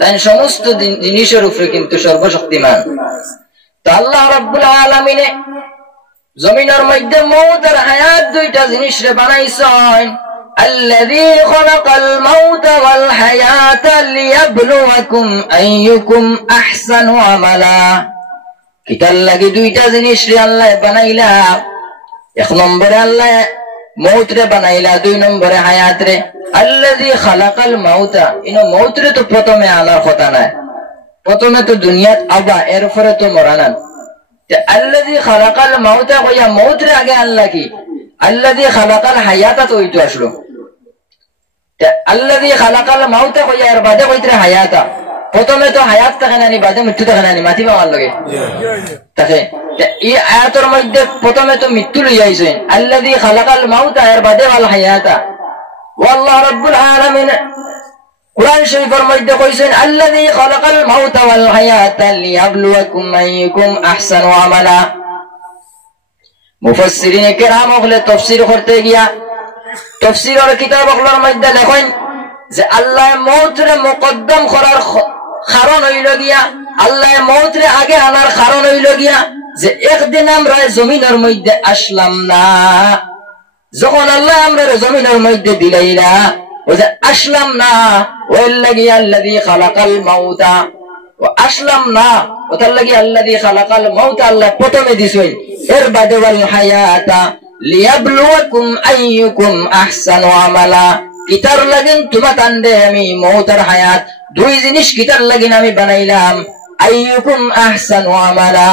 তাই সমস্ত জিনিসের উপরে কিন্তু সর্বশক্তিমান। তো আল্লাহ রাব্বুল আলামিনে জমিনের মধ্যে মওত আর হায়াত দুইটা জিনিস রে বানাইছেন। আল্লাযী খালাকাল মাউতা ওয়াল হায়াতা লিয়াবলুয়াকুম আইয়ুকুম আহসানু আমালা। কিতার লাগি দুইটা জিনিস রে আল্লাহ বানাইলা। এক নম্বরে আল্লাহ মৌত রে বানাইলা, দুই নম্বরে হায়াত রে। আল্লাযী খালাকাল মাউতা, ইনো মৌত রে তো প্রথমে আনার কথা নাই, প্রথমে তো দুনিয়াত আবা, এরপরে তো মরা না। আল্লাযী খালাকাল মাউতা কইয়া মৌত রে আগে আল্লাহ কি, আল্লাযী খালাকাল হায়াতা তো ওইটো আসলো। আল্লাযী খালাকাল মাউতা কইয়া এর বাদে কইতে হায়াতা, প্রথমে তো হায়াত থাকে না, বাদে মৃত্যু থাকে না, মাতিবা আমার লগে থাকে। এই আয়াতের মধ্যে প্রথমে তো মৃত্যু লইয়া আইছে, আল্লাযী খালাকাল মাউতা এর বাদে ওয়াল হায়াতা। আল্লাহ রাব্বুল আলামিন কুরআন শরীফের মধ্যে কইছেন আল্লাযী খালাকাল মাউতা ওয়াল হায়াতা লিয়াবলুয়াকুম আইয়ুকুম আহসানু আমালা। মুফাসসিরিনে কেরাম হলে তাফসীর করতে গিয়া তাফসীরের কিতাবগুলোর মধ্যে লেখেন যে আল্লাহ মওতরে মুকদ্দম করার কারণ হইল গিয়া, আল্লাহ মওতরে আগে আনার কারণ হইল গিয়া যে একদিন আমরা জমিনের মধ্যে আসলাম না। যখন আল্লাহ আমরা জমিনের মধ্যে দিলাইলা ওই যে আসলাম না, ওই লাগি আল্লাযী খালাকাল মাউতা ও আসলাম না, ওটার লাগি আল্লাযী খালাকাল মাউতা আল্লাহ প্রথমে দিছেন, এর বাদে ওয়াল হায়াতা লিয়াবলুয়াকুম আইয়ুকুম আহসানু আমালা। কিতার লাগিন তোমার কান্দে আমি মওত আর হায়াত দুই জিনিস কিতার লাগিন আমি বানাইলাম। আইয়ুকুম আহসানু আমালা,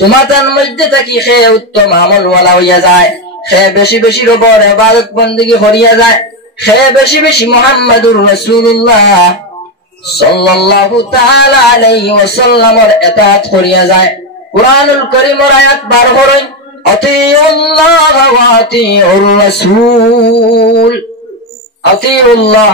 তোমাদের মধ্যে থাকি সে উত্তম আমল ওয়ালা হইয়া যায়, সে বেশি বেশি রবের ইবাদত বندگی করিয়া যায়, সে বেশি বেশি মুহাম্মাদুর রাসূলুল্লাহ সাল্লাল্লাহু তাআলা আলাইহি ওয়াসাল্লামের ইতাআত করিয়া যায়। কুরআনুল কারীমের আয়াত বার করেন আতিউল্লাহ ওয়া আতিউর রাসূল। আতিউল্লাহ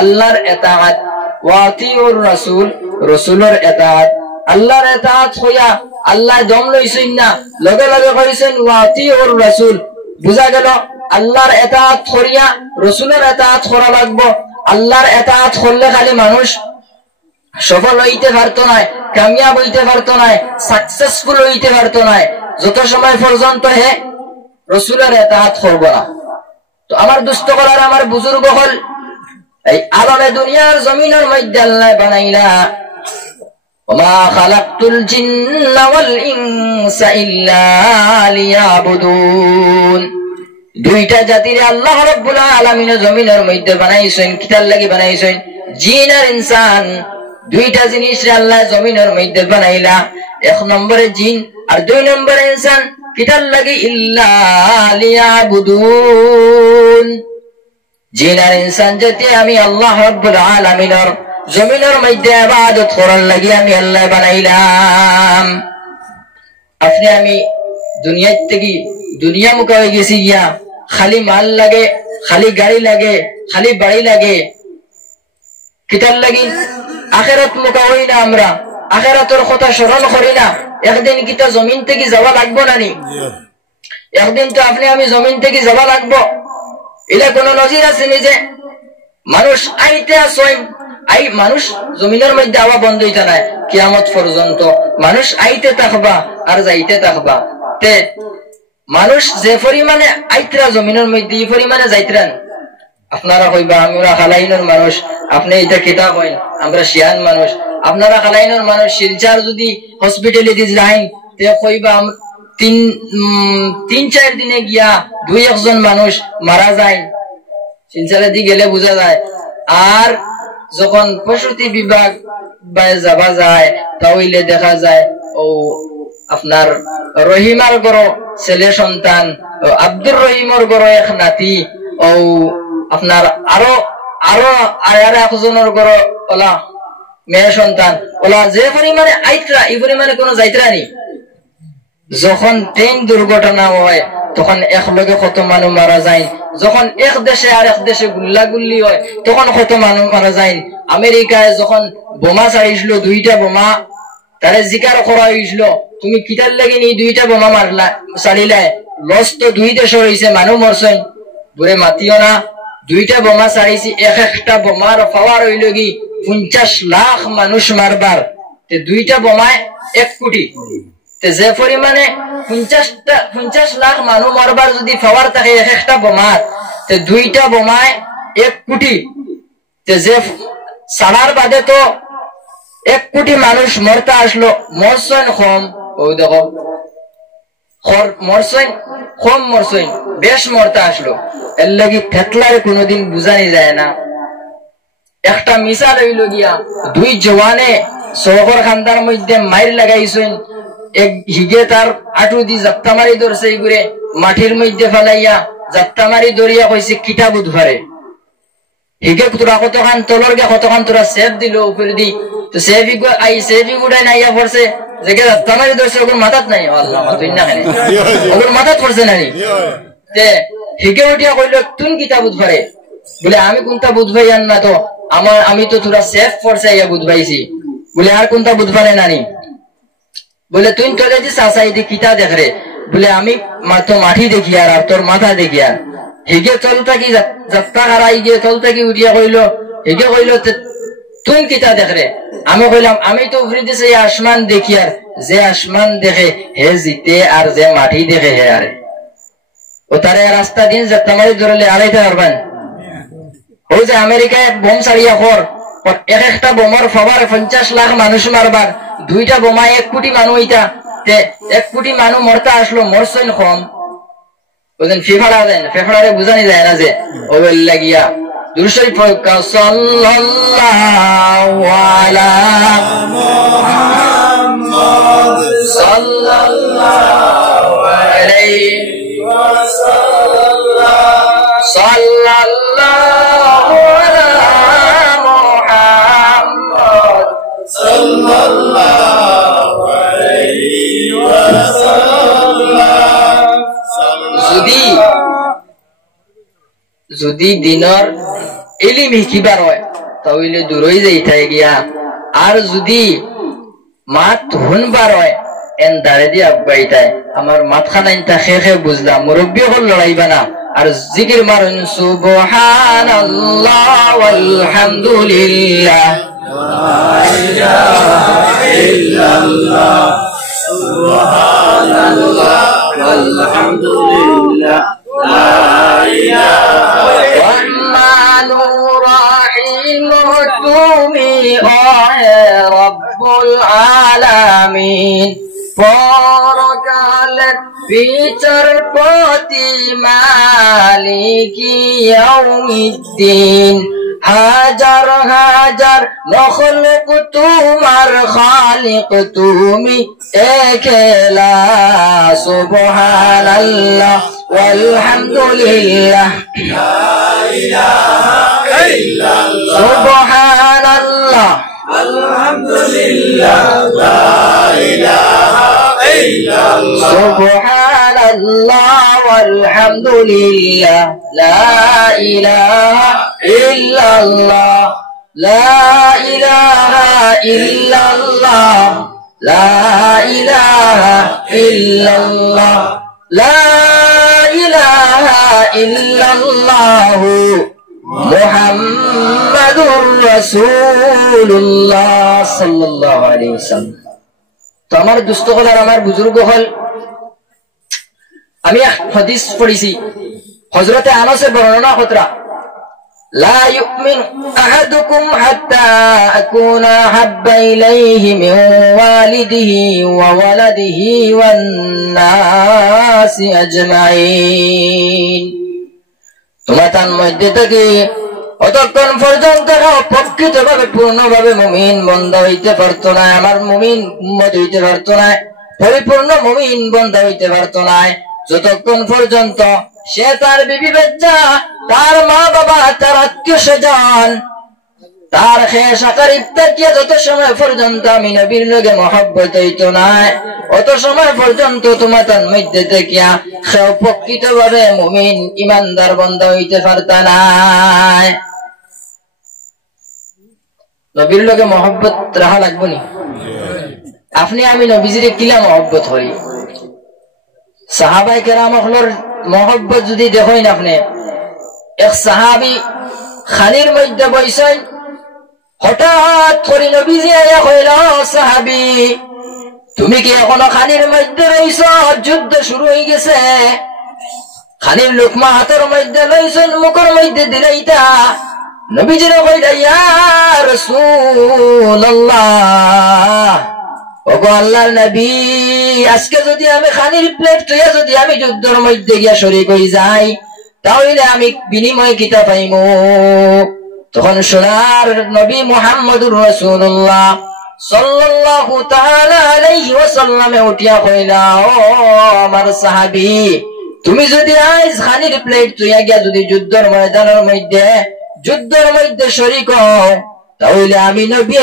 আল্লাহর ইতাআত, ওয়া আতিউর রাসূল রাসূলের ইতাআত। আল্লাহর ইতাআত হইয়া আল্লাহ দম লইছেন না, লগে লগে কইছেন ওয়া আতিউর রাসূল। বুঝা গেল আল্লাহর ইতাআত করিয়া রাসূলের ইতাআত করা লাগবে। আল্লাহর ইতাআত করলে খালি মানুষ সফল হইতে পারতো না, কামিয়াব হইতে পারতো না, সাকসেসফুল হইতে পারতো না যত সময় পর্যন্ত হে রাসূলের ইতাআত করবে না। তো আমার দুষ্ট করার আমার বুজুর্গ হল এই আলমে দুনিয়ার জমিনের মধ্যে আল্লাহ বানাইলা ওমা খালাকতুল জিন্না ওয়াল ইনসা ইল্লা লিয়াবুদুন। দুইটা জাতির আল্লাহ রাব্বুল আলামিন জমিনের মধ্যে বানাইছেন, কিতার লাগি বানাইছেন? জিন আর ইনসান, দুইটা জিনিস আল্লাহ জমিনের মধ্যে বানাইলা। এক নম্বরে জিন আর দুই নম্বরে ইনসান, কিতার লাগি? ইল্লা লিয়াবুদুন। জিন আর ইনসান জাতি আমি আল্লাহ রাব্বুল আলামিনের জমিনের মধ্যে ইবাদত করার লাগি আমি আল্লাহ বানাইলাম। আপনি আমি দুনিয়া থেকে দুনিয়া মুখে হয়ে গেছি গিয়া, খালি মাল লাগে, খালি গাড়ি লাগে, খালি বাড়ি লাগে, কিতার লাগি? আখিরাত মুখে হই না, আমরা আখিরাতের কথা স্মরণ করি না। একদিন কিতা জমিন থেকে যাওয়া লাগবো না নি? একদিন তো আপনি আমি জমিন থেকে যাওয়া লাগবো। এটা কোন নজির আছে নিজে? মানুষ আইতে আসেন, আই মানুষ জমিনের মধ্যে আওয়া বন্ধ হইতে নাই কিয়ামত পর্যন্ত। মানুষ আইতে থাকবা আর যাইতে থাকবা। তে মানুষ যে পরিমাণে আইতরা জমিনের মধ্যে এই পরিমাণে যাইতরান। আপনারা কইবা আমরা খালাইনের মানুষ, আপনি এটা কিতা কইন আমরা শিয়ান মানুষ। আপনারা খালাইনের মানুষ শিলচার যদি হসপিটালে দি যাইন তে কইবা তিন চার দিনে গিয়া দুই একজন মানুষ মারা যায়, শিলচারে দি গেলে বোঝা যায়। আর যখন প্রসূতি বিভাগ যাবা যায় তাহলে দেখা যায় ও আপনার রহিমার গড় ছেলে সন্তান, আব্দুর রহিমর গড় এক নাতি, ও আপনার আরো আরো আর একজনের গড় ওলা মেয়ে সন্তান, ওলা যে পরিমাণে আইতরা এই পরিমাণে কোনো যাইতরা নেই। যখন ট্রেন দুর্ঘটনা হয় তখন একলগে কত মানুষ মারা যায়। যখন এক দেশে আর এক দেশে গুল্লাগুল্লি হয় তখন কত মানুষ মারা যায়। আমেরিকায় যখন বোমা ছাড়িয়েছিল, দুইটা বোমা তারে জিকার করা হয়েছিল, তুমি কিতার লাগি নি দুইটা বোমা মারলা ছাড়িলে? লস তো দুই দেশের হয়েছে, মানুষ মরছেন। বুড়ে মাতিও না, দুইটা বোমা ছাড়িছি, এক একটা বোমার পাওয়ার হইল কি 50 লাখ মানুষ মারবার, দুইটা বোমায় 1 কোটি। যে পরিমাণে 50 লাখ মানুষ মারবার যদি পাওয়ার থাকে এক একটা বোমার, দুইটা বোমায় 1 কোটি। যে সারার বাদে তো 1 কোটি মানুষ মরতে আসলো, মরছেন কম, ওই দেখো মরছেন কম, মরছেন বেশ মরতে আসলো। এর লাগি ফেতলার কোনোদিন বুঝানি যায় না। একটা মিসাল হইল গিয়া, 2 জওয়ানে শহর খান্দার মধ্যে মাইর লাগাইছেন, এক হিগে তার আটু দি জাপ্তা মারি ধরছে, ঘুরে মাটির মধ্যে ফেলাইয়া জাপ্তা মারি ধরিয়া কইছে কিতা বুধবারে হিগে তোরা কতখান তলর গে কতখান তোরা সেফ দিল উপরে দি, তো সেফি গুড়াই নাইয়া পড়ছে, যে জাপ্তা মারি ধরছে ওগুর মাথাত নাই, আল্লাহ মাতুই না কেন ওগুর মাথাত পড়ছে নানি। হিগে উঠিয়া কইল তুই কিতা বুধবারে, বলে আমি কোনটা বুধবাই আন না, তো আমি তো তোরা সেফ পড়ছে ইয়া বুধবাইছি, বলে আর কোনটা বুধবারে নানি। বলে তুই চলে যে চাষাই দি কিতা দেখ রে, বলে আমি তো মাটি দেখি আর তোর মাথা দেখি আর। হিগে চলতা কি যাত্রা হারাই গিয়ে চলতা কি উঠিয়া কইল, হিগে কইল তুই কিতা দেখ রে, আমি কইলাম আমি তো উফরি দিছে আসমান দেখি আর, যে আসমান দেখে হে জিতে আর যে মাটি দেখে হে আরে। ও তারে রাস্তা দিন যাত্রা মারি ধরলে আড়াইতে পারবেন। ওই যে আমেরিকায় বোম ছাড়িয়া খর, এক একটা বোমার ফবার 50 লাখ মানুষ মারবার, দুইটা বোমায় 1 কোটি মানুষ হইতা, 1 কোটি মানুষ মরতে আসলো, মরছেন কম। ওজন ফেফাড়া যায় না, ফেফাড়ারে বুঝানি যায় না, যে ওবেল লাগিয়া দুরশরীফ সাল্লাল্লাহু আলা মুহাম্মদ সাল্লাল্লাহু আলাইহি ওয়াসাল্লাম সাল্লাল্লাহু আলা মুহাম্মদ সাল্লাল্লাহু আলাইহি ওয়াসাল্লাম। যদি দিনের ইলম শিকিবার হয় তাহলে দূরই যাইতাই গিয়া, আর যদি মাত শুনবার হয় এন দাঁড়ে দিয়ে আগাইতাই। আমার মাতখানা ইনতা খেয়ে বুঝলাম, মুরব্বী হল লড়াইবা না, আর জিকির মারুন সুবহানাল্লাহ ওয়ালহামদুলিল্লাহ লা ইলাহা ইল্লাল্লাহ সুবহানাল্লাহ ওয়ালহামদুলিল্লাহ লা ইলাহা রহমানুর রহিম তুমি ওহে রব্বুল আলামিন, পরকালের বিচারপতি মালিকি ইয়াউমিদ্দিন, হাজার হাজার মখলুক তোমার খালিক তুমি একেলা, সুবহানাল্লাহ ওয়ালহামদুলিল্লাহ লা ইলাহা ইল্লাল্লাহ, সুবহানাল্লাহ আলহামদুলিল্লাহ লা ইলাহা ইল্লাল্লাহ, সুবহানাল্লাহ ওয়ালহামদুলিল্লাহ লা ইলাহা ইল্লাল্লাহ, লা ইলাহা ইল্লাল্লাহ, লা ইলাহা ইল্লাল্লাহ, লা ইলাহা ইল্লাল্লাহ মুহাম্মাদুর রাসূলুল্লাহ সাল্লাল্লাহু আলাইহি ওয়াসাল্লাম। তো আমার দুস্থ হল আর আমার বুজুর্গ হল, আমি হাদিস পড়িছি হযরতে আনাসের বর্ণনা কতরা, লা ইউমিনু আহাদুকুম হাত্তা আকুনা হাব্বা ইলাইহি মিন ওয়ালিদিহি ওয়া ওয়ালাদিহি ওয়ান নাসি আজমাইন। তোমার মধ্যে থেকে অতক্ষণ পর্যন্ত প্রকৃতভাবে পূর্ণভাবে মুমিন বন্দা হইতে পারত না, আমার মুমিন উম্মত হইতে পারত না, পরিপূর্ণ মুমিন বন্দা হইতে পারত না যতক্ষণ পর্যন্ত সে তার বিবি বাচ্চা, তার মা বাবা, তার আত্মীয় স্বজন, তার খেয়ে সাকার ইত্যাদি যত সময় পর্যন্ত আমি নবীর লগে মহব্বত হইত না, অত সময় পর্যন্ত তোমার তার মধ্যে দেখিয়া সে প্রকৃত ভাবে মুমিন ইমানদার বন্ধ হইতে পারত না। নবীর লগে মহব্বত রাখা লাগবো নি? আপনি আমি নবীজিরে কিলা মহব্বত হই, সাহাবায়ে কেরাম হলোর মহব্বত যদি দেখেন আপনি, এক সাহাবী খানির মধ্যে বইছেন, হঠাৎ করে নবীজি আয়া কইল, সাহাবী তুমি কি এখনো খানির মধ্যে রইছ? যুদ্ধ শুরু হয়ে গেছে। খানির লুকমা হাতের মধ্যে লইছেন, মুখের মধ্যে দিলাইতা। নবীজির কইলা, ইয়া রাসূলুল্লাহ, ওগো আল্লাহর নবী, আজকে যদি আমি খানির প্লেট তুইয়া যদি আমি যুদ্ধের মধ্যে গিয়া শরীক হই যাই, তাহলে আমি বিনিময় কিতা পাইমু? তখন সোনার নবী মুহাম্মদুর রাসূলুল্লাহ সাল্লাল্লাহু তাআলা আলাইহি ওয়াসাল্লাম উঠিয়া কইলা, ও আমার সাহাবী, তুমি যদি আজ খানির প্লেট তুইয়া গিয়া যদি যুদ্ধের মধ্যে শরীক হও, তাহলে আমি নবী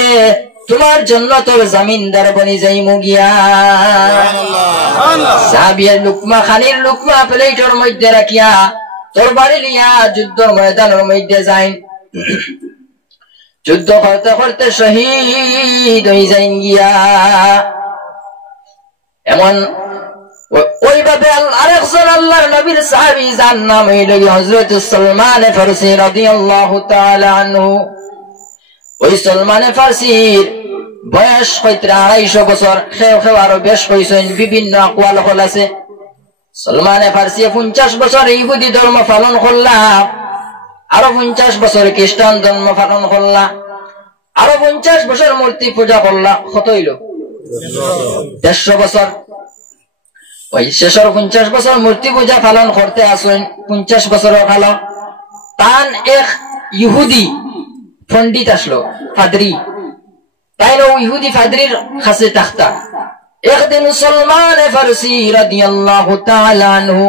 তোমার জন্য তোর জামিনদার বনি যাইমু গিয়া। সাহাবীর লুকমা খানির লুকমা প্লেটের মধ্যে রাখিয়া তোর বাড়ি লিয়া যুদ্ধের ময়দানের মধ্যে যাই। যুদ্ধ করতে করতে শহীদ হয়ে যাই গিয়া। এমন ওইভাবে আরেকজন আল্লাহর নবীর সাহাবী, যার নাম হইল হযরত সালমান ফারসি রাদিয়াল্লাহু তাআলা আনহু। ওই সালমান ফারসির বয়স হইতে 250 বছর, কেউ আরো বেশ হইছেন, বিভিন্ন আকওয়াল হল আছে। সালমান ফারসি 50 বছর ইহুদি ধর্ম পালন করলা, আরো 50 বছর খ্রিস্টান ধর্ম পালন করলা, আরো 50 বছর মূর্তি পূজা করলা। কত হইল? 150 বছর। ওই শেষের 50 বছর মূর্তি পূজা পালন করতে আসেন, 50 বছর ভালো। তান এক ইহুদি পণ্ডিত আসলো, ফাদরি। তাই ইহুদি ফাদরির কাছে থাকতা। একদিন সালমান ফারসি রাদিয়াল্লাহু তাআলা আনহু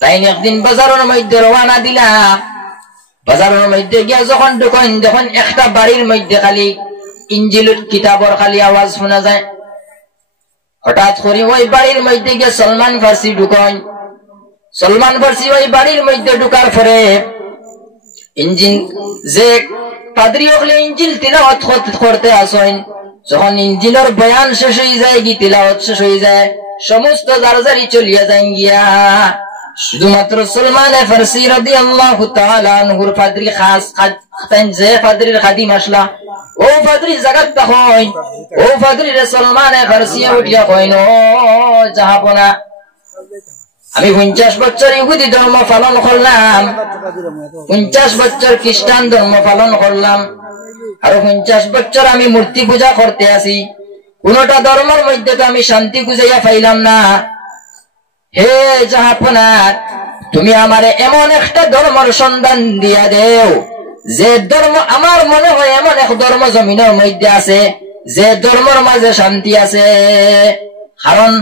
তাই একদিন বাজারের মধ্যে রওনা দিলা। বাজারের মধ্যে গিয়া যখন দেখেন একটা বাড়ির মধ্যে খালি ইঞ্জিলের কিতাবের খালি আওয়াজ শোনা যায়। হঠাৎ করে ওই বাড়ির মধ্যে গিয়ে সালমান ফারসি ঢুকেন। সালমান ফারসি ওই বাড়ির মধ্যে ঢুকার পরে ইঞ্জিল যে পাদ্রী হলে ইঞ্জিল তিলাওয়াত করতে আসেন, যখন ইঞ্জিলের বয়ান শেষ হয়ে যায়, কি তিলাওয়াত শেষ হয়ে যায়, সমস্ত জারজারি চলিয়া যায় গিয়া। শুধুমাত্র সালমান ফারসি রাদিয়াল্লাহু তাআলা আনহুর পাদ্রী খাস যে পাদ্রীর খাদিম আসলা, ও পাদ্রী জাগাত তখন ও পাদ্রীর সালমান ফারসি উঠিয়া কইন, ও জাহাপনা, আমি 50 বছর ইহুদি ধর্ম পালন করলাম, 50 বছর খ্রিস্টান ধর্ম পালন করলাম, আর 50 বছর আমি মূর্তি পূজা করতে আসি। কোনটা ধর্মের মধ্যে তো আমি শান্তি খুঁজাইয়া পাইলাম না। হে জাহাপনা, তুমি আমারে এমন একটা ধর্মের সন্ধান দিয়া দেও, যে ধর্ম আমার মনে হয় এমন এক ধর্ম জমিনের মধ্যে আছে, যে ধর্মের মাঝে শান্তি আছে। কারণ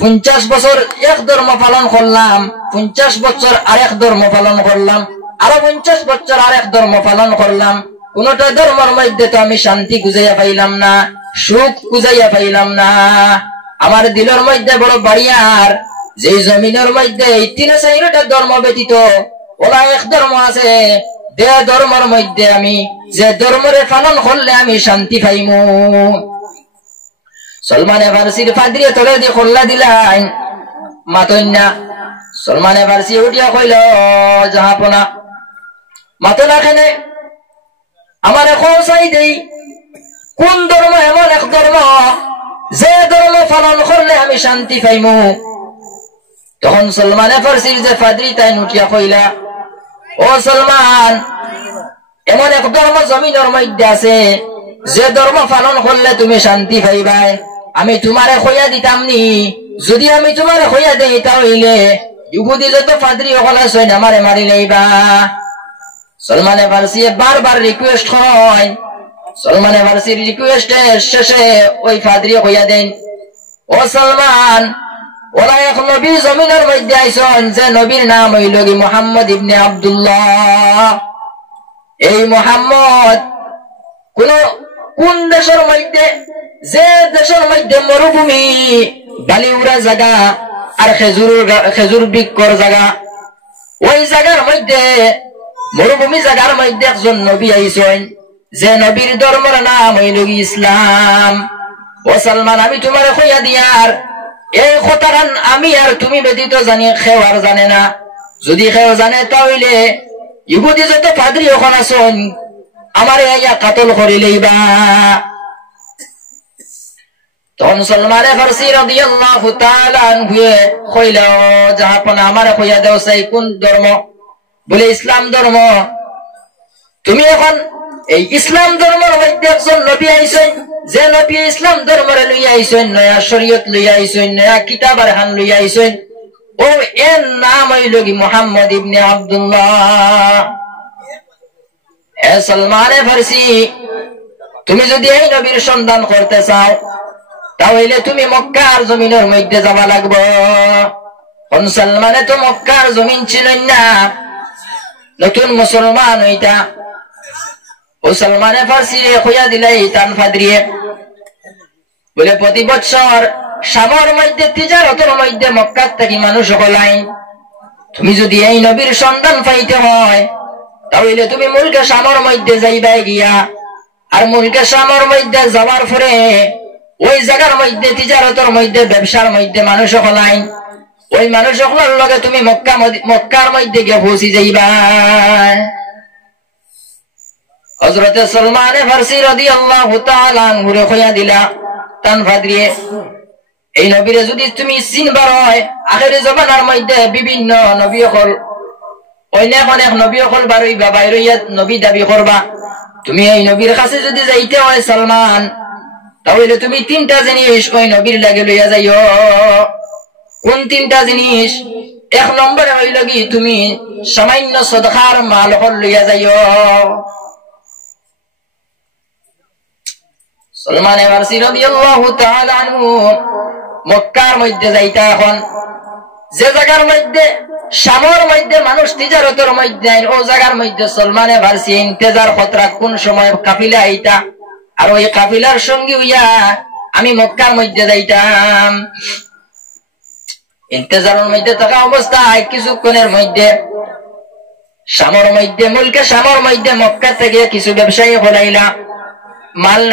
50 বছর এক ধর্ম পালন করলাম, 50 বছর আরেক ধর্ম পালন করলাম, আরো 50 বছর আরেক ধর্ম পালন করলাম, কোনটা ধর্মের মধ্যে তো আমি শান্তি খুঁজাইয়া পাইলাম না, সুখ খুঁজাইয়া পাইলাম না। আমার দিলের মধ্যে বড় বাড়িয়ার, যে জমিনের মধ্যে 3-4টা ধর্ম ব্যতীত ওলা এক ধর্ম আছে, যে ধর্মের মধ্যে আমি যে ধর্মের পালন করলে আমি শান্তি পাইমু। সালমান ফারসির ফাদরি তোলে দিয়ে খোল্লা দিলাই মাতন না। সালমান ফারসি উঠিয়া কইল, জাহাপনা, মাতো না খানে, আমার এখন চাই দেই কোন ধর্ম এমন এক ধর্ম যে ধর্ম পালন করলে আমি শান্তি পাইমু। তখন সালমান ফারসির যে ফাদরি তাই উঠিয়া কইলা, ও সালমান, এমন এক ধর্ম জমিনের মধ্যে আছে, যে ধর্ম পালন করলে তুমি শান্তি পাইবাই। আমি তোমারে খইয়া দিতাম নি, যদি আমি তোমারে খইয়া দেই তাহলে ইহুদি যত ফাদরি সকল আছেন আমারে মারি লইবা। সালমান ফারসি বারবার রিকোয়েস্ট হয়। সালমান ফারসির রিকোয়েস্টের শেষে ওই ফাদরি খইয়া দেন, ও সালমান, ওরা এক নবী জমিনের মধ্যে আইসন, যে নবীর নাম হইল কি মুহাম্মদ ইবনে আব্দুল্লাহ। এই মুহাম্মদ কোন দেশের মধ্যে, যে দেশের মধ্যে মরুভূমি, বালিউরা জায়গা আর খেজুর বৃক্ষর জায়গা, ওই জায়গার মধ্যে মরুভূমি জায়গার মধ্যে একজন নবী আইসেন, যে নবীর ধর্মের নাম হইল ইসলাম। ও সালমান, আমি তোমার কইয়া দিয়ার এই কথাটান আমি আর তুমি ব্যতীত জানি, কেউ আর জানে না। যদি কেউ জানে তাহলে ইহুদি যত পাদ্রী ওখানে আছেন আমার ইয়া কাতল করিলেই বা। তখন সলমান ফারসি রাদিয়াল্লাহু তাআলা আনহু কইল জাহাপনা আমারে কইয়া দাও সেই কোন ধর্ম? বলে ইসলাম ধর্ম। তুমি এখন এই ইসলাম ধর্মের মধ্যে একজন নবী আইছেন, যে নবী ইসলাম ধর্মরে লইয়া আইছেন, নয়া শরীয়ত লইয়া আইছেন, নয়া কিতাব আর হান লইয়া আইছেন, ও এর নাম হইল কি মুহাম্মদ ইবনে আব্দুল্লাহ। হে সলমান ফারসি, তুমি যদি এই নবীর সন্ধান করতে চাও তাহলে তুমি মক্কার জমিনের মধ্যে যাওয়া লাগবে। কোন সলমানে তো মক্কার জমিন ছিলেন না, নতুন মুসলমান হইতা। ও সলমানে ফারসি কইয়া দিলাই তান ফাদরিয়ে বলে প্রতি বছর শামের মধ্যে তিজারতের মধ্যে মক্কা থেকে মানুষ হলাই। তুমি যদি এই নবীর সন্ধান পাইতে হয় তাহলে তুমি মুলকে শামের মধ্যে যাইবা গিয়া, আর মুলকে শামের মধ্যে যাওয়ার পরে ওই জায়গার মধ্যে তিজারতের মধ্যে ব্যবসার মধ্যে মানুষ হলাই। ওই মানুষ হলার লগে তুমি মক্কার মধ্যে গিয়ে পৌঁছি যাইবা। হযরত সলমান ফারসি রাদিয়াল্লাহু তাআলা আনহু কইয়া দিলা তান ফাদরিয়ে এই নবীরে যদি তুমি চিনবার হয়, আখেরি জামানার মধ্যে বিভিন্ন নবী হল অনেক নবী হল বারইবা বাইরইয়া নবী দাবি করবা। তুমি এই নবীর কাছে যদি যাইতে হয় সলমান, তাহলে তুমি তিনটা জিনিস ওই নবীর লাগে লইয়া যাইও। কোন তিনটা জিনিস? এক নম্বরে হইল কি তুমি সামান্য সদকার মাল হল লইয়া যাইও। সলমান ফারসি রাদিয়াল্লাহু তাআলা আনহু মক্কার মধ্যে যাইতা। এখন যে জায়গার মধ্যে শামের মধ্যে মানুষ তিজারতের মধ্যে ও জায়গার মধ্যে সলমান ফারসি ইন্তেজার খতরা কোন সময় কাফিলা আইতা, আর ওই কাফিলার সঙ্গী হইয়া আমি মক্কার মধ্যে যাইতাম। ইন্তেজারের মধ্যে থাকা অবস্থায় কিছুক্ষণের মধ্যে শামের মধ্যে মুলকে শামের মধ্যে মক্কা থেকে কিছু ব্যবসায়ী হলাইলা মাল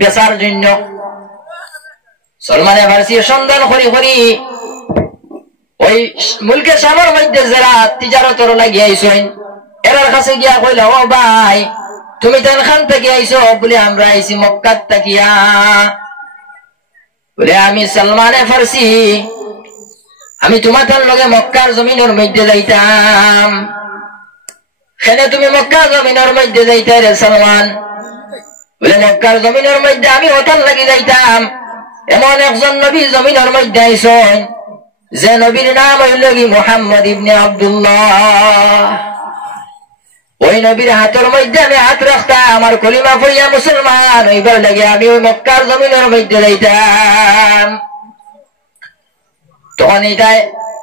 বেচার জন্য। সলমান ফারসি সন্ধান করি করি ওই মুলকে শামের মধ্যে যারা তিজারতর লাগিয়ে আইছেন এরার কাছে গিয়া কইল, ও ভাই তুমি তো এখান থেকে আইছো? বলে আমরা আইছি মক্কার তাকিয়া। বলে আমি সলমান ফারসি, আমি তোমাদের লগে মক্কার জমিনের মধ্যে যাইতাম। সেনে তুমি মক্কার জমিনের মধ্যে যাইতে রে সলমান? বলে মক্কার জমিনের মধ্যে আমি ওটার লাগি যাইতাম। এমন একজন নবী জমিনের মধ্যে আইছেন যে নবীর নাম হইল কি মুহাম্মদ ইবনে আব্দুল্লাহ। ওই নবীর হাতের মধ্যে আমি হাত রাখতাম, আমার কলিমা পড়িয়া মুসলমান হইবার লাগে আমি ওই মক্কার জমিনের মধ্যে যাইতাম। তখন এটাই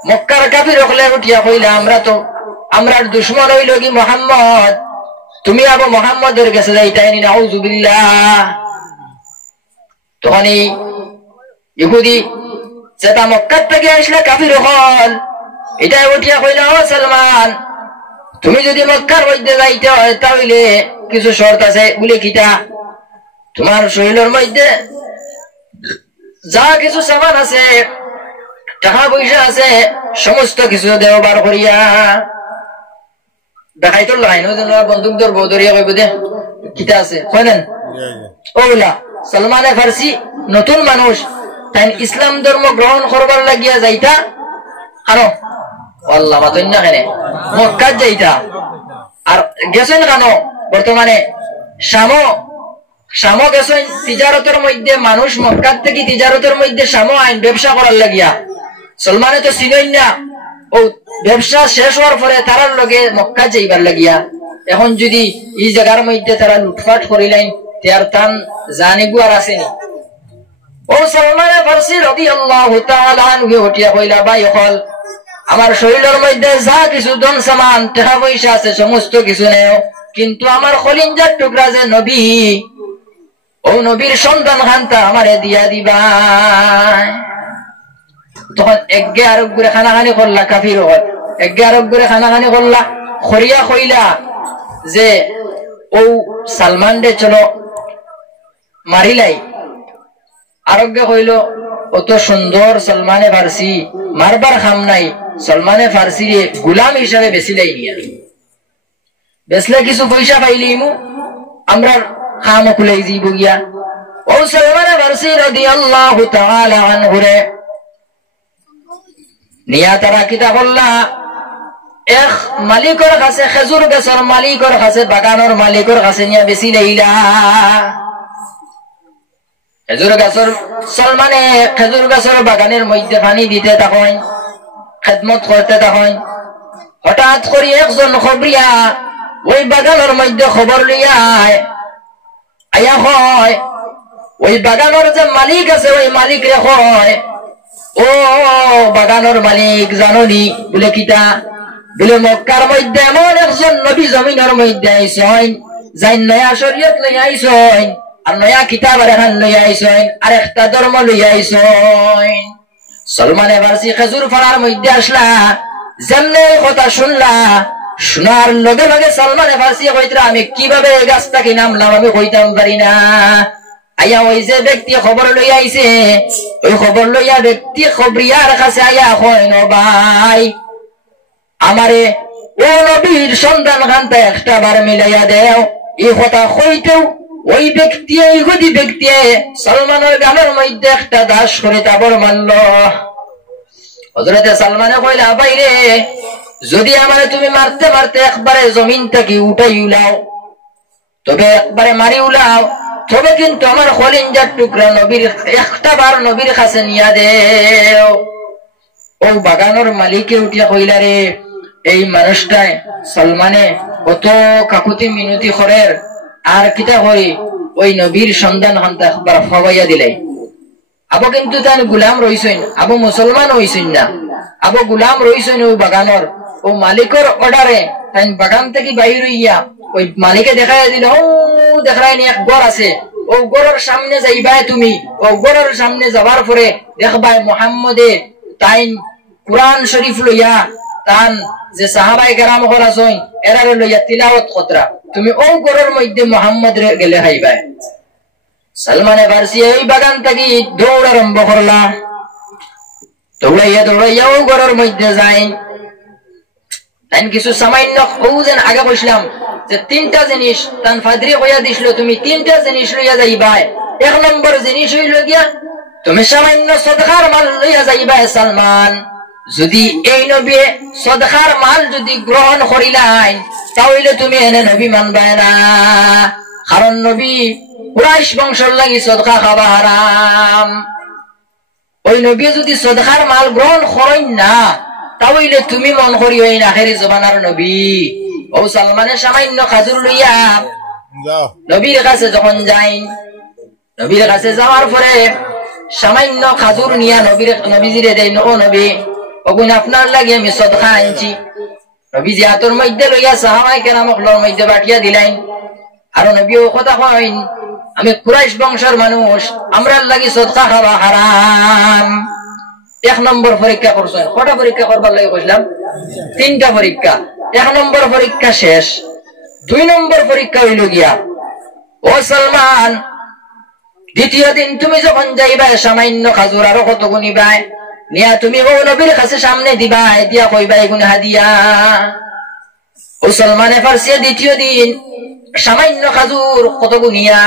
মক্কার কাফির হলে উঠিয়া কইলা, আমরার দুশ্মন হইল কি মুহাম্মদ, তুমি আবার মুহাম্মদের কাছে যাইতাই নি? নাউযুবিল্লাহ। তখন এই ইহুদি যেটা মক্কার থেকে আসলে কাফির হল, এটাই উঠিয়া কইলা, ও সলমান তুমি যদি মক্কার মধ্যে যাইতে হয় তাহলে কিছু শর্ত আছে। বলে কিটা? তোমার শরীরের মধ্যে যা কিছু সামান আছে, টাকা পয়সা আছে, সমস্ত কিছু দেওবার করিয়া দেখাই তো লাইন বন্দুক ধর বৌদরিয়া কইব দে কিটা আছে কইলেন ওগুলা। সলমান ফারসি নতুন মানুষ, তাই ইসলাম ধর্ম গ্রহণ করবার লাগিয়া যাইতা। আরো আল্লাহ মাতন না কেন মক্কাত যাইতা, আর গেছেন কেন বর্তমানে শামো গেছেন তিজারতের মধ্যে। মানুষ মক্কার থেকে তিজারতের মধ্যে শামো আইন ব্যবসা করার লাগিয়া। সলমানে তো চিনই না, ও ব্যবসা শেষ হওয়ার পরে তারার লগে মক্কা যাইবার লাগিয়া। এখন যদি এই জায়গার মধ্যে তারা লুটফাট করিলেন তার টান জানিগু আর আসেনি। ও সলমান ফারসি রাদিয়াল্লাহু তাআলা আনহু উঠিয়া কইলা, ভাই হল আমার শরীরের মধ্যে যা কিছু ধন সামান টাকা পয়সা আছে সমস্ত কিছু নেও, কিন্তু আমার খলিঞ্জার টুকরা যে নবী, ও নবীর সন্তান খানটা আমারে দিয়া দিবা। তখন একগে আরোগ করে খানাখানি করলা কাফির হল, একগে আরোগ করে খানাখানি করলা খরিয়া কইলা যে ও সালমান রে চলো মারিলাই। আরোগ্য কইল, অত সুন্দর সলমানে ফারসি মারবার খাম নাই, সলমানে ফারসি রে গুলাম হিসাবে বেশি লাই নিয়া। বেসলে কিছু পয়সা পাইলিমু আমরা খাম খুলাই যাইব গিয়া। ও সালমান ফারসি রাদিয়াল্লাহু তাআলা আনহু রে নিয়া তারা কিতা করলা, এক মালিকের কাছে, খেজুর গাছের মালিকের কাছে, বাগানের মালিকের কাছে নিয়ে বেশি লাইলা। খেজুর গাছের সালমানে খেজুর গাছের বাগানের মধ্যে পানি দিতে তখন, খেদমত করতে তখন, হঠাৎ করে একজন খবরিয়া ওই বাগানের মধ্যে খবর লইয়া আয়া হয়, ওই বাগানের যে মালিক আছে ওই মালিক রে হয়, ও বাগানের মালিক জাননি বলে কিতা, বলে মক্কার মধ্যে এমন একজন নবী জমিনের মধ্যে আইসেন, যাই নয়া শরীয়ত লইয়া আইসেন, আর নয়া কিতাব এখন লইয়া আইসেন, আর একটা ধর্ম লইয়া আইসেন। সালমানে ফারসি খেজুর ফাড়ার মধ্যে আসলা, যেমনে কথা শুনলা, শোনার লগে লগে সালমানে ফারসি কইতরা আমি কিভাবে গাছটাকে নামলাম আমি কইতাম পারি না। আয়া ওই যে ব্যক্তি খবর লইয়া আইছে, ওই খবর লইয়া ব্যক্তি খবরিয়ার কাছে আয়া কয়, ন ভাই আমারে ও নবীর সন্তান খানটা একটা বার মিলাইয়া দেও। এই কথা কইতেও ওই ব্যক্তি, ইহুদি ব্যক্তি সালমানের গানের মধ্যে একটা দাস করে তাবর মানল। হযরতে সালমানে কইলা, বাইরে যদি আমারে তুমি মারতে মারতে একবারে জমিন থেকে উঠাই উলাও, তবে একবারে মারি উলাও, তবে কিন্তু আমার খলিঞ্জার টুকরা নবীর একটা বার নবীর কাছে নিয়া দেও। ও বাগানের মালিকে উঠিয়া কইলা, রে এই মানুষটাই সালমানে কত কাকুতি মিনতি করের, আর কিতা করি ওই নবীর সন্ধান হান্তা একবার ফবাইয়া দিলাই। আবো কিন্তু তান গুলাম রইছেন, আবো মুসলমান হইছেন না, আবো গুলাম রইছেন ওই বাগানের। ও মালিকের অর্ডারে তাই বাগান থেকে বাইর হইয়া ওই মালিকে দেখাই দিল, ও দেখাই নি এক ঘর আছে, ও ঘরের সামনে যাইবাই তুমি, ও ঘরের সামনে যাবার পরে দেখবাই মুহাম্মদে তাই কুরআন শরীফ লইয়া তান যে সাহাবায়ে কেরাম হল আছেন এরারে লইয়া তিলাওয়াত কতরা, তুমি ও ঘরের মধ্যে মুহাম্মদ রে গেলে হাইবাই। সালমানে ফারসি এই বাগান থেকে দৌড় আরম্ভ করলা, দৌড়াইয়া দৌড়াইয়া ও ঘরের মধ্যে যাই। তাই কিছু সামান্য যেন আগে বসলাম যে তিনটা জিনিস তান ফাদরি কইয়া দিছিল, তুমি তিনটা জিনিস লইয়া যাইবাই। এক নম্বর জিনিস হইল গিয়া তুমি সামান্য সদকার মাল লইয়া যাইবাই। সালমান যদি এই নবী সদকার মাল যদি গ্রহণ করিলাই তাহলে তুমি এনে নবী মানবাই না, কারণ নবী কুরাইশ বংশর লাগি সদকা খাওয়া হারাম। ওই নবী যদি সদকার মাল গ্রহণ করেন না তাহলে তুমি মন করি ওই আখেরি জমানার নবী। ও সালমানের সামান্য খাজুর লইয়া নবীর কাছে যখন যাই, নবীর কাছে যাওয়ার পরে সামান্য খাজুর নিয়া নবীজিরে দেন, ও নবী ওগুন আপনার লাগে আমি সদকা আনছি। নবীজি হাতের মধ্যে লইয়া সাহাবায়ে কেরামর মধ্যে বাটিয়া দিলেন, আর নবী ও কথা কইন, আমি কুরাইশ বংশের মানুষ, আমরার লাগি সদকা খাওয়া হারাম। এক নম্বর পরীক্ষা করছেন, কটা পরীক্ষা করবার লাগে কইলাম? তিনটা পরীক্ষা। এক নম্বর পরীক্ষা শেষ, দুই নম্বর পরীক্ষা হইল গিয়া, ও সালমান দ্বিতীয় দিন তুমি যখন যাইবাই সামান্য খাজুর আরো কত গুনিবাই নিয়া তুমি ও নবীর কাছে সামনে দিবাই, দিয়া কইবাই গুণ হাদিয়া। ও সালমানে ফারসি দ্বিতীয় দিন সামান্য খাজুর কত গুনিয়া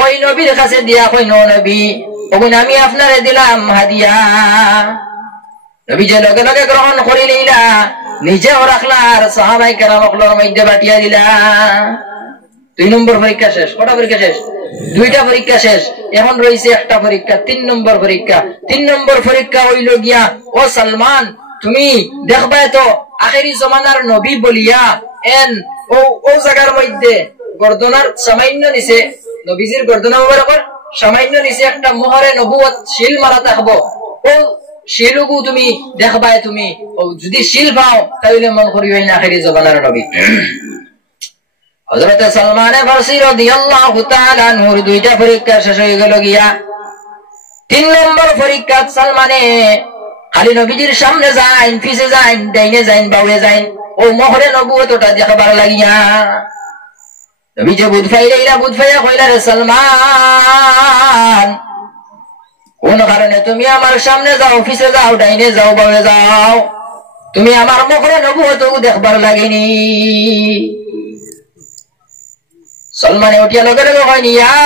ওই নবীর কাছে দিয়া কই, নো নবী ওগুন আমি আপনারে দিলাম হাদিয়া। নবী যে লগে লগে গ্রহণ করি লইলা, নিজেও রাখলা আর সাহাবায়ে কেরামর মধ্যে বাটিয়া দিলা। দুই নম্বর পরীক্ষা শেষ। কটা পরীক্ষা শেষ? দুইটা পরীক্ষা শেষ। এখন রয়েছে একটা পরীক্ষা, তিন নম্বর পরীক্ষা। তিন নম্বর পরীক্ষা হইল গিয়া, ও সালমান তুমি দেখবা তো আখেরি জমানার নবী বলিয়া এন ও জায়গার মধ্যে গর্দনার সামান্য নিচে, নবীজির গর্দনা মুবারকের সামান্য নিচে একটা মোহরে নবুয়ত শিল মারা থাকবো, ও শিলুকু তুমি দেখবাই। তুমি যদি শিল পাও তাহলে মন করি হই না আখেরি জমানার নবী। হযরতে সালমান ফারসি রাদিয়াল্লাহু তাআলা আনহুর দুইটা পরীক্ষা শেষ হয়ে গেল গিয়া। তিন নম্বর পরীক্ষা সালমানে খালি নবীজির সামনে যাইন, পিছে যাইন, ডাইনে যাইন, বাউয়ে যাইন, ও মোহরে নবুয়তটা দেখবার লাগিয়া। নবী যে বুধ ফাইলা বুধ ফাইয়া কইলা, রে সালমান কোন কারণে তুমি আমার সামনে যাও, পিছে যাও, ডাইনে যাও, বাউয়ে যাও, তুমি আমার মোহরে নবুয়ত দেখবার লাগেনি? সলমানে উঠিয়া লগে লগে কইনি ইয়া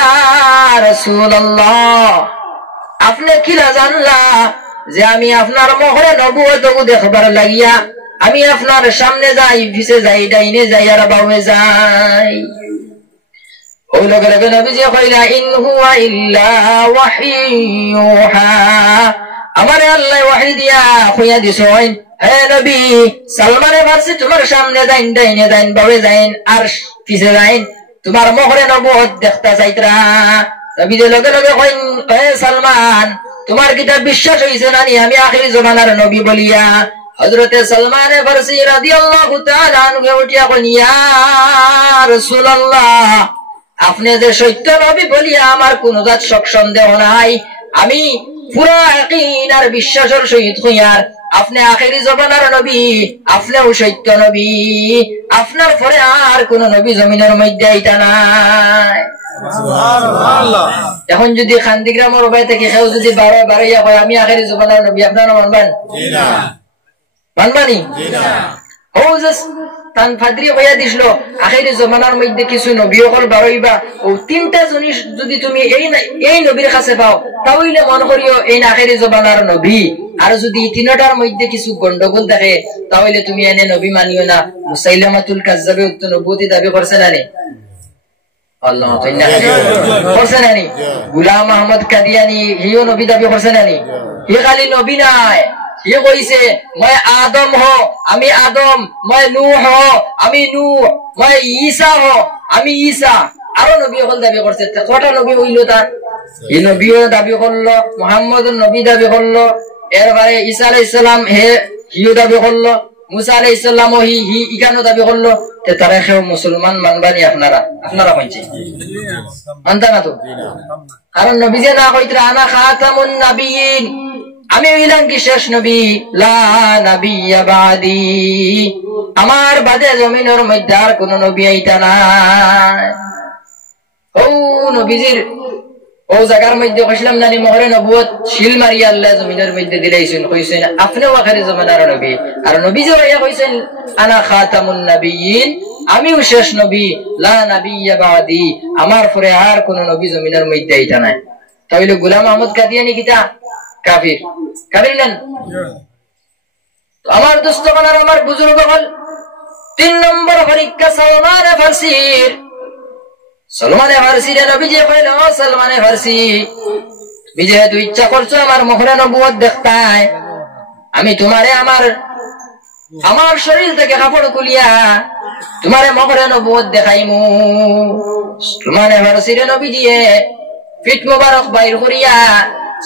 রাসূলুল্লাহ আপনি কি জানলা যে আমি আপনার মোহরে নবুয়ত দেখবার লাগিয়া আমি আপনার সামনে যাই পিছে যাই ডাইনে যাই আর বামে যাই ওই লগে লগে নবীজি কইলা ইন হুয়া ইল্লা ওয়াহিয়ুহা আমারে আল্লাহ ওহী দিয়া কইয়া দিছেন হে নবী সালমানে ফারসি তোমার সামনে যাইন ডাইনে যাইন বামে যাইন আর পিছে যাইন তোমার মোহরে নবুয়ত দেখতা চাইতরা নবীজি লগে লগে কইন হে সালমান তোমার কিতাব বিশ্বাস হইছে না নি আমি আখির জামানার নবী বলিয়া হযরতে সালমান ফারসি রাদিয়াল্লাহু তাআলা আনহু উঠিয়া কইন ইয়া রাসূলুল্লাহ আপনি যে সত্য নবী বলিয়া আমার কোন জাত শক সন্দেহ নাই আমি পুরা ইয়াকিন আর বিশ্বাসের সহিত কইয়ার আপনি আখিরি জামানার নবী আপনিও সত্য নবী আপনার পরে আর কোন নবী জমিনের মধ্যে আইতা নাই সুবহানাল্লাহ এখন যদি খান্দিগ্রামের উপায় থেকে কেউ যদি বারইয়া কয় আমি আখিরি জামানার নবী আপনারা মানবেন জি না মানবানি জি না হোজস তান ফাদরি কইয়া দিছিল আখিরি জামানার মধ্যে কিছু নবী হল বারইবা ও তিনটা জিনিস যদি তুমি এই নবীর কাছে পাও তাহলে মনে করিও এই আখিরি জামানার নবী আর যদি তিনটার মধ্যে কিছু গন্ডগোল থাকে তাহলে তুমি এনে নবী মানিও না মুসাইলামাতুল কাজ্জাবে নবুয়তি দাবি করছে না নি আল্লাহ তাআলা করছে না নি গোলাম আহমদ কাদিয়ানি হিও নবী দাবি করছে না নি হি খালি নবী নাই হি কইছে মই আদম হ আমি আদম মই নূহ হ আমি নূহ মই ঈসা হ আমি ঈসা আরো নবী হল দাবি করছে কয়টা নবী হইল তার এই নবীও দাবি করলো মুহাম্মদুর নবী দাবি করলো এরপরে ঈসা আলাইহিস সালাম হিও দাবি করলো মুসা আলাইহিস সালাম হি ইকানো দাবি করলো তে তারা কেউ মুসলমান মানবানি আপনারা কইছে মানতা না তো কারণ নবী যে না কইতরা আনা খাতামুন নবিয়িন আমি হইলাম কি শেষ নবী লা নাবিয়্যা বাদি আমার বাদে জমিনের মধ্যে আর কোন নবী আইতা না ও নবীজির ও জায়গার মধ্যে কইছিলাম না নি মোহরে নবুয়ত শিল মারি আল্লাহ জমিনের মধ্যে দিলাইছেন কইছেন আপনিও আখিরি জামানার নবী আর নবী যে ইয়া কইছেন আনা খাতামুন নবিয়িন আমিও শেষ নবী লা নাবিয়্যা বাদি আমার পরে আর কোন নবী জমিনের মধ্যে আইতা না তাইলে গোলাম আহমদ কাদিয়ানি কিতা কাফির কাফির আমার দোস্তগণ আর আমার বুজুর্গগণ 3 নম্বর পরীক্ষা সালমান ফারসির নবীজি কইলো সালমান ফারসি বিজে তুই ইচ্ছা করছো আমার মুখরে নবুয়ত দেখতাই আমি তোমারে আমার শরীর থেকে কাপড় খুলিয়া তোমারে মুখরে নবুয়ত দেখাইমু সালমান ফারসির নবীজি পিঠ মোবারক বাইর করিয়া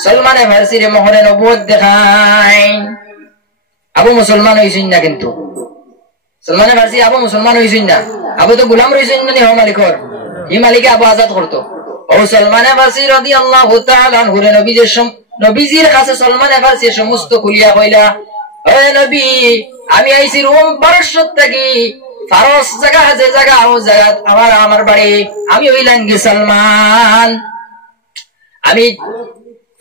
সালমান ফারসির মুখরে নবুয়ত দেখাই আবু মুসলমান হইছেন না কিন্তু সালমান ফারসি আবু মুসলমান হইছেন না আবু তো গোলাম রইছেন না নি মালিকর এই মালিকে আবু আজাদ করতো ও সালমান ফারসি রাদিয়াল্লাহু তাআলা আনহু নবীজির কাছে সালমান ফারসি সমস্ত খুলিয়া কইলা হে নবী আমি আইছি রোম পারস্য থেকে ফারস জায়গা আছে জায়গা ও জায়গা আমার বাড়ি আমি হইলাম কি সালমান আমি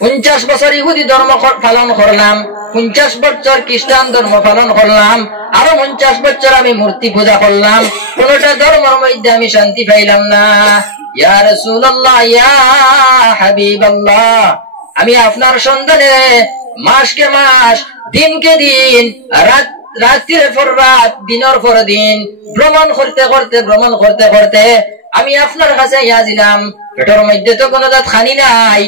50 বছর ইহুদি ধর্ম পালন করলাম 50 বছর খ্রিস্টান ধর্ম পালন করলাম আরো 50 বছর আমি মূর্তি পূজা করলাম কোনটা ধর্মের মধ্যে আমি শান্তি পাইলাম না ইয়া রাসূলুল্লাহ ইয়া হাবিবাল্লাহ আমি আপনার সন্ধানে মাসকে মাস দিনকে দিন রাতের পর রাত দিনের পর দিন ভ্রমণ করতে করতে আমি আপনার কাছে ইয়াছিলাম পেটের মধ্যে তো কোনো জাত খানি নাই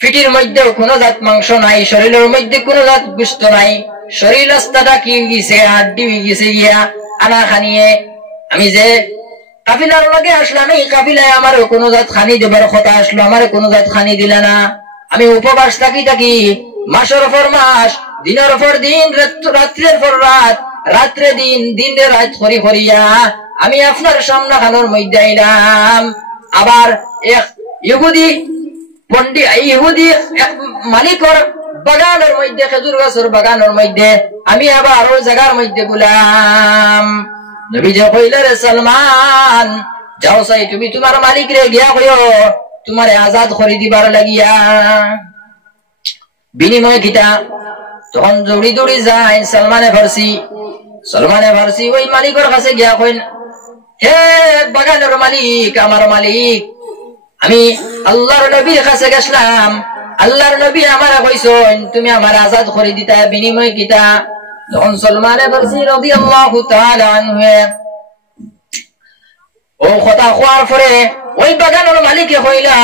পিঠির মধ্যে কোনো জাত মাংস নাই শরীরের মধ্যে কোনো জাত গোশত নাই শরীর রাস্তাটা কি গেছে হাড্ডি গেছে গিয়া আনা খানিয়ে আমি যে কাফিলার লগে আসলাম এই কাফিলায় আমার কোনো জাত খানি দেবার কথা আসলো আমার কোনো জাত খানি দিলে না আমি উপবাস থাকি মাসের পর মাস দিনের পর দিন রাত্রের পর রাত রাত্রে দিন দিনে রাত করিয়া আমি আপনার সামনে খানোর মধ্যে আইলাম আবার এক ইহুদি মালিকর বাগানের মধ্যে খেজুর গাছের বাগানের মধ্যে আমি আবার ওই জায়গার মধ্যে গুলাম নবীজি কইলেন রে সালমান যাও সাই তুমি তোমার মালিক রে গিয়া কইও তোমারে আজাদ করে দিবার লাগিয়া বিনিময় কিটা তখন দৌড়ি যায় সালমানে ফারসি ওই মালিকের কাছে গিয়া কইন হে বাগানের মালিক, আমার মালিক, আমি আল্লাহর নবীর কাছে গেছিলাম, আল্লাহর নবী আমার কইছেন তুমি আমার আজাদ করে দিতা, বিনিময় কিতা? তখন সলমান ফারসি রাদিয়াল্লাহু তাআলা আনহু ও কথা কোয়ার পরে ওই বাগানের মালিকে হইলা